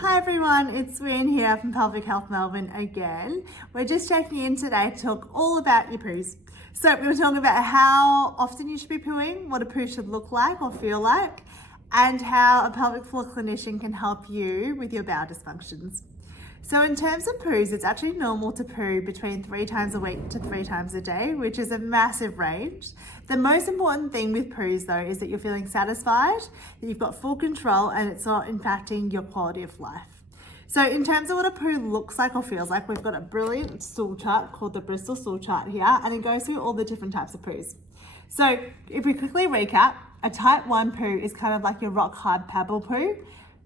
Hi everyone, it's Zwin here from Pelvic Health Melbourne again. We're just checking in today to talk all about your poos. So we're talking about how often you should be pooing, what a poo should look like or feel like, and how a pelvic floor clinician can help you with your bowel dysfunctions. So in terms of poos, it's actually normal to poo between 3 times a week to 3 times a day, which is a massive range. The most important thing with poos though is that you're feeling satisfied, that you've got full control and it's not impacting your quality of life. So in terms of what a poo looks like or feels like, we've got a brilliant stool chart called the Bristol stool chart here, and it goes through all the different types of poos. So if we quickly recap, a type 1 poo is kind of like your rock hard pebble poo.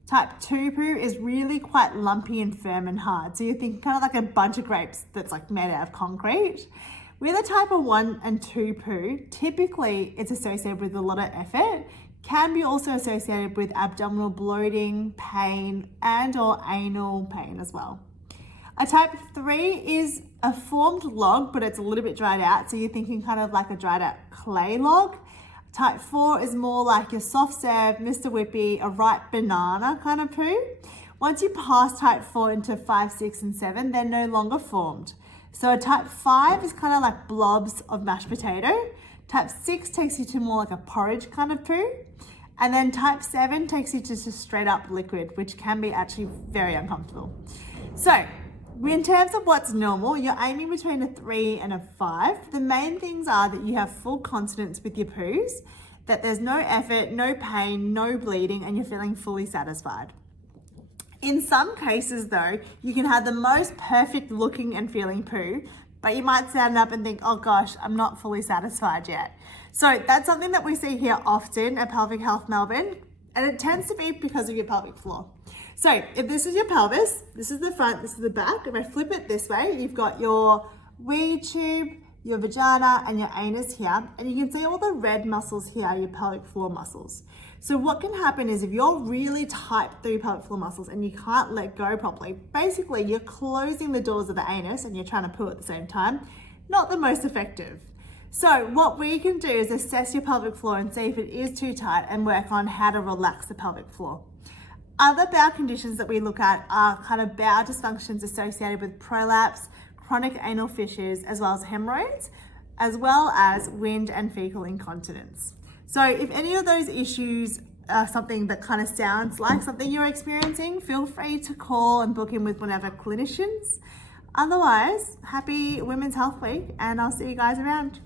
Type 2 poo is really quite lumpy and firm and hard. So you're thinking kind of like a bunch of grapes that's like made out of concrete. With a type of 1 and 2 poo, typically it's associated with a lot of effort, can be also associated with abdominal bloating, pain, and or anal pain as well. A type 3 is a formed log, but it's a little bit dried out. So you're thinking kind of like a dried out clay log. Type 4 is more like your soft serve, Mr. Whippy, a ripe banana kind of poo. Once you pass type 4 into 5, 6, and 7, they're no longer formed. So a type 5 is kind of like blobs of mashed potato. Type 6 takes you to more like a porridge kind of poo. And then type 7 takes you to just straight up liquid, which can be actually very uncomfortable. So in terms of what's normal, you're aiming between a 3 and a 5. The main things are that you have full continence with your poos, that there's no effort, no pain, no bleeding, and you're feeling fully satisfied. In some cases though, you can have the most perfect looking and feeling poo, but you might stand up and think, oh gosh, I'm not fully satisfied yet. So that's something that we see here often at Pelvic Health Melbourne, and it tends to be because of your pelvic floor. So if this is your pelvis, this is the front, this is the back. If I flip it this way, you've got your wee tube, your vagina, and your anus here. And you can see all the red muscles here are your pelvic floor muscles. So what can happen is if you're really tight through your pelvic floor muscles and you can't let go properly, basically you're closing the doors of the anus and you're trying to poo at the same time. Not the most effective. So what we can do is assess your pelvic floor and see if it is too tight and work on how to relax the pelvic floor. Other bowel conditions that we look at are kind of bowel dysfunctions associated with prolapse, chronic anal fissures, as well as hemorrhoids, as well as wind and fecal incontinence. So if any of those issues are something that kind of sounds like something you're experiencing, feel free to call and book in with one of our clinicians. Otherwise, happy Women's Health Week, and I'll see you guys around.